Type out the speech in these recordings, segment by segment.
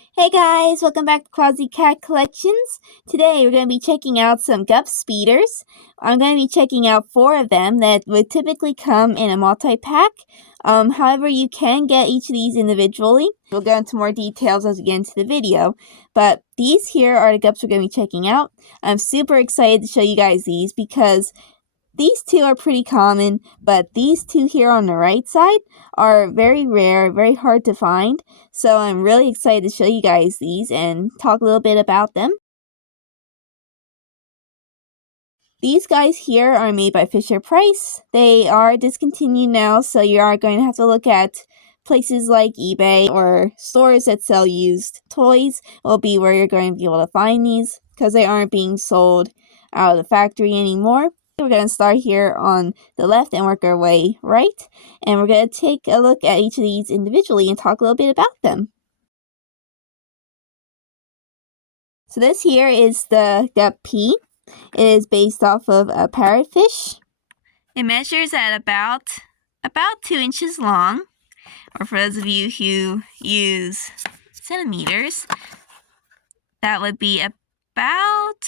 Hey guys, welcome back to Quasi Cat Collections. Today we're going to be checking out some Gup Speeders. I'm going to be checking out 4 of them that would typically come in a multi-pack. However, you can get each of these individually. We'll go into more details as we get into the video. But these here are the Gups we're going to be checking out. I'm super excited to show you guys these because these 2 are pretty common, but these 2 here on the right side are very rare, very hard to find. So I'm really excited to show you guys these and talk a little bit about them. These guys here are made by Fisher-Price. They are discontinued now, so you are going to have to look at places like eBay or stores that sell used toys will be where you're going to be able to find these because they aren't being sold out of the factory anymore. We're going to start here on the left and work our way right, and we're going to take a look at each of these individually and talk a little bit about them. So this here is the Gup P. It is based off of a parrotfish. It measures at about 2 inches long, or for those of you who use centimeters, that would be about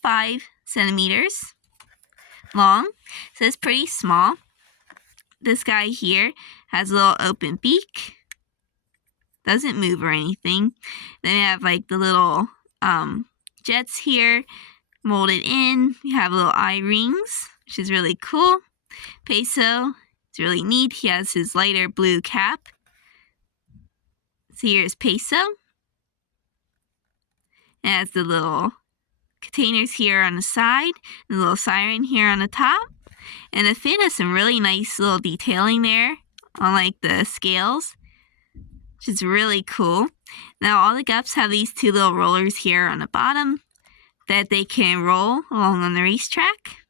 5 centimeters long. So it's pretty small. This guy here has a little open beak. Doesn't move or anything. Then we have like the little jets here molded in. We have little eye rings, which is really cool. Peso, it's really neat. He has his lighter blue cap. So here's Peso. It has the little containers here on the side, and the little siren here on the top. And the fin has some really nice little detailing there on like the scales, which is really cool. Now all the Gups have these 2 little rollers here on the bottom that they can roll along on the racetrack.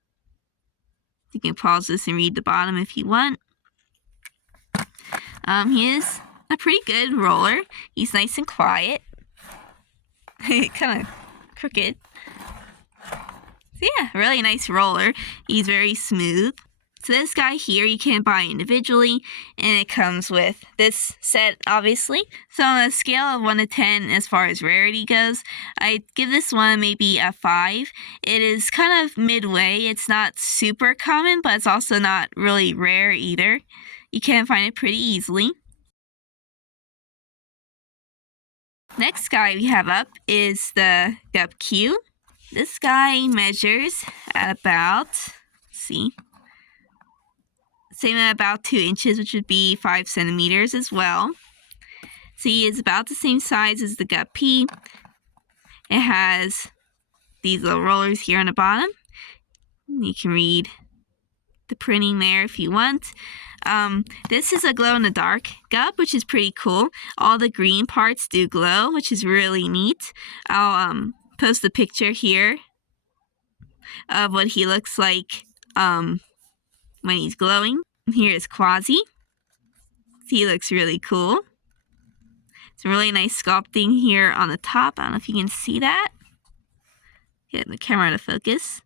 You can pause this and read the bottom if you want. He is a pretty good roller. He's nice and quiet. Kind of crooked. So yeah, really nice roller. He's very smooth. So this guy here you can buy individually, and it comes with this set, obviously. So on a scale of 1 to 10 as far as rarity goes, I'd give this one maybe a 5. It is kind of midway. It's not super common, but it's also not really rare either. You can find it pretty easily. Next guy we have up is the Gup Q. This guy measures at about, same at about 2 inches, which would be 5 centimeters as well. So he is about the same size as the Gup P. It has these little rollers here on the bottom. You can read the printing there if you want. This is a glow-in-the-dark Gup, which is pretty cool. All the green parts do glow, which is really neat. I'll post a picture here of what he looks like when he's glowing. Here is Quasi. He looks really cool. Some really nice sculpting here on the top. I don't know if you can see that. Get the camera to focus.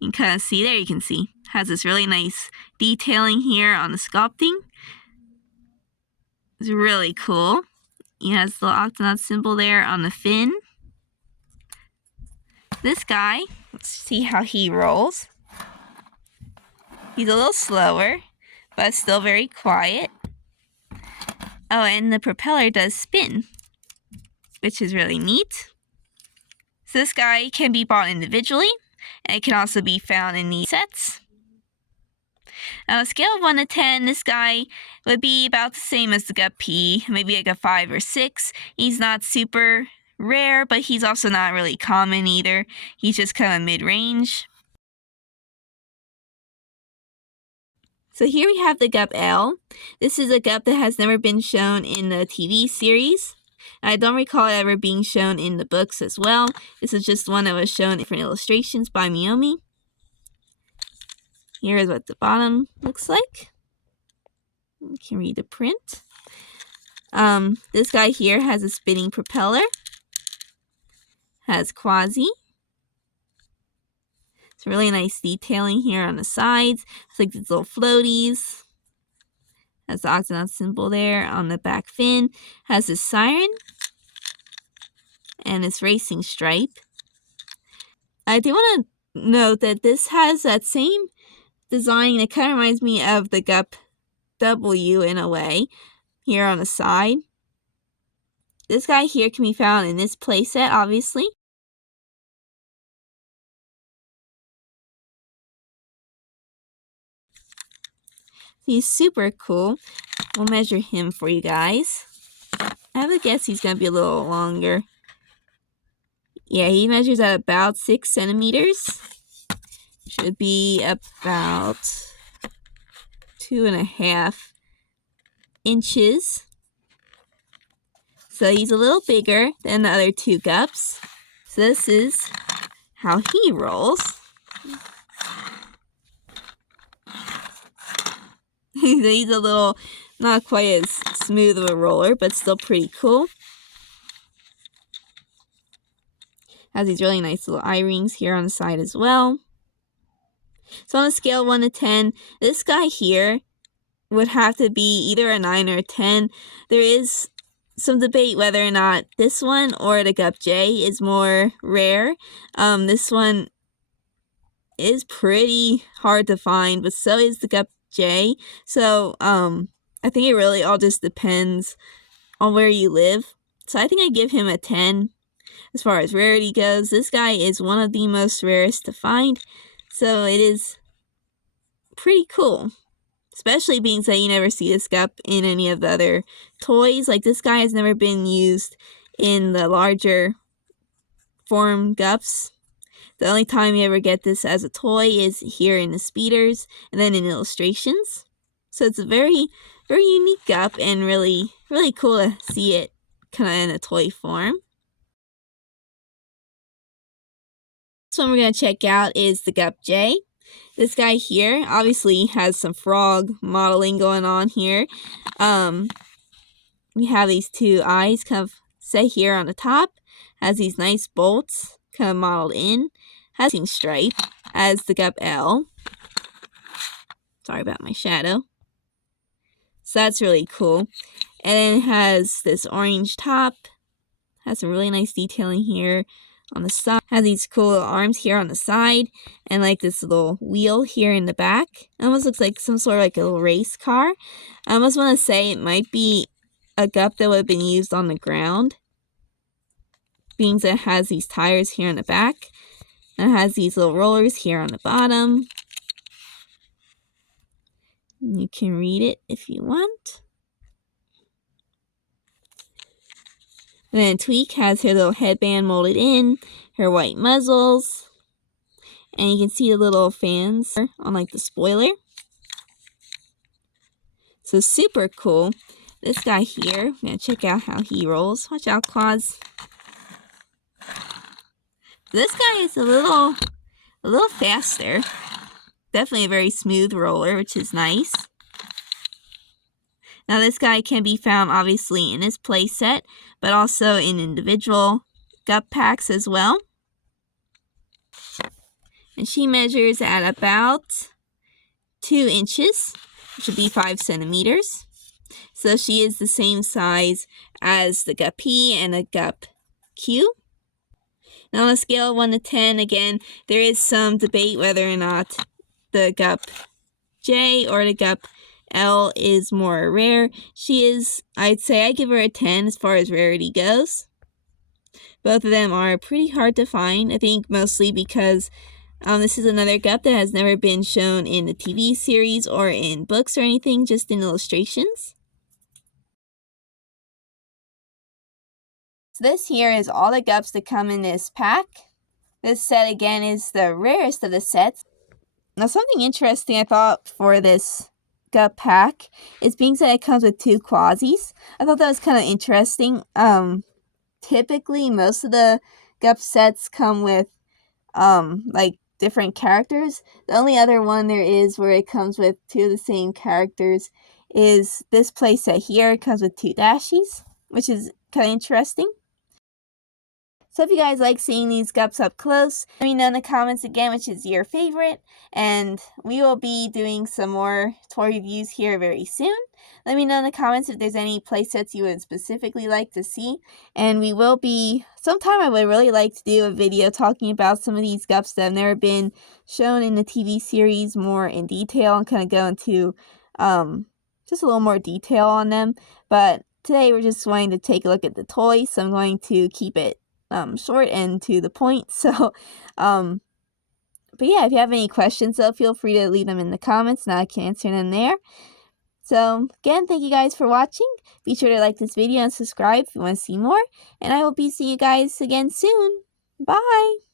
You can kind of see there. You can see has this really nice detailing here on the sculpting. It's really cool. He has the little Octonaut symbol there on the fin. This guy, let's see how he rolls. He's a little slower, but still very quiet. Oh, and the propeller does spin, which is really neat. So this guy can be bought individually, and it can also be found in these sets. On a scale of 1 to 10, this guy would be about the same as the Gup P, maybe like a 5 or 6. He's not super rare, but he's also not really common either. He's just kind of mid-range. So here we have the Gup L. This is a Gup that has never been shown in the TV series. I don't recall it ever being shown in the books as well. This is just one that was shown in different illustrations by Miyomi. Here is what the bottom looks like. You can read the print. This guy here has a spinning propeller. Has Quasi. It's really nice detailing here on the sides. It's like these little floaties. Has the Octonaut symbol there on the back fin. Has this siren. and its racing stripe. I do want to note that this has that same design. It kind of reminds me of the Gup W in a way, here on the side. This guy here can be found in this playset, obviously. He's super cool. We'll measure him for you guys. I have a guess he's going to be a little longer. Yeah, he measures at about 6 centimeters. Should be about 2.5 inches. So he's a little bigger than the other two Gups. So this is how he rolls. He's a little, not quite as smooth of a roller, but still pretty cool. Has these really nice little eye rings here on the side as well. So on a scale of 1 to 10, this guy here would have to be either a 9 or a 10. There is some debate whether or not this one or the Gup J is more rare. This one is pretty hard to find, but so is the Gup J. So I think it really all just depends on where you live. So I think I give him a 10 as far as rarity goes. This guy is one of the most rarest to find, so it is pretty cool. Especially being that you never see this Gup in any of the other toys. Like, this guy has never been used in the larger form Gups. The only time you ever get this as a toy is here in the Speeders and then in illustrations. So it's a very, very unique Gup and really, really cool to see it kind of in a toy form. This one we're going to check out is the Gup J. This guy here obviously has some frog modeling going on here. We have these two eyes kind of set here on the top. Has these nice bolts kind of modeled in. Has a stripe as the Gup L. Sorry about my shadow. So that's really cool. And then it has this orange top. Has some really nice detailing here on the side. Has these cool little arms here on the side. And like this little wheel here in the back. It almost looks like some sort of like a little race car. I almost want to say it might be a Gup that would have been used on the ground. Being that it has these tires here in the back. And it has these little rollers here on the bottom. You can read it if you want. And then Tweak has her little headband molded in, her white muzzles, and you can see the little fans on like the spoiler. So super cool. This guy here, I'm going to check out how he rolls. Watch out, claws. This guy is a little faster. Definitely a very smooth roller, which is nice. Now this guy can be found obviously in his playset, but also in individual Gup packs as well. And she measures at about 2 inches, which would be 5 centimeters. So she is the same size as the Gup P and the Gup Q. Now on a scale of 1 to 10, again, there is some debate whether or not the Gup J or the Gup L is more rare. She is, I'd say I give her a 10 as far as rarity goes. Both of them are pretty hard to find, I think mostly because this is another Gup that has never been shown in the TV series or in books or anything, just in illustrations. So this here is all the Gups that come in this pack. This set again is the rarest of the sets. Now something interesting I thought for this Gup pack is being that it comes with 2 quasis. I thought that was kind of interesting. Typically most of the Gup sets come with like different characters. The only other one there is where it comes with 2 of the same characters is this playset here. It comes with 2 dashies, which is kind of interesting. So if you guys like seeing these Gups up close, let me know in the comments again which is your favorite, and we will be doing some more toy reviews here very soon. Let me know in the comments if there's any playsets you would specifically like to see, and we will be, sometime I would really like to do a video talking about some of these Gups that have never been shown in the TV series more in detail, and kind of go into just a little more detail on them. But today we're just going to take a look at the toys, so I'm going to keep it short and to the point. So, but yeah, if you have any questions, though, feel free to leave them in the comments, and I can answer them there. So, again, thank you guys for watching. Be sure to like this video and subscribe if you want to see more, and I will be seeing you guys again soon. Bye!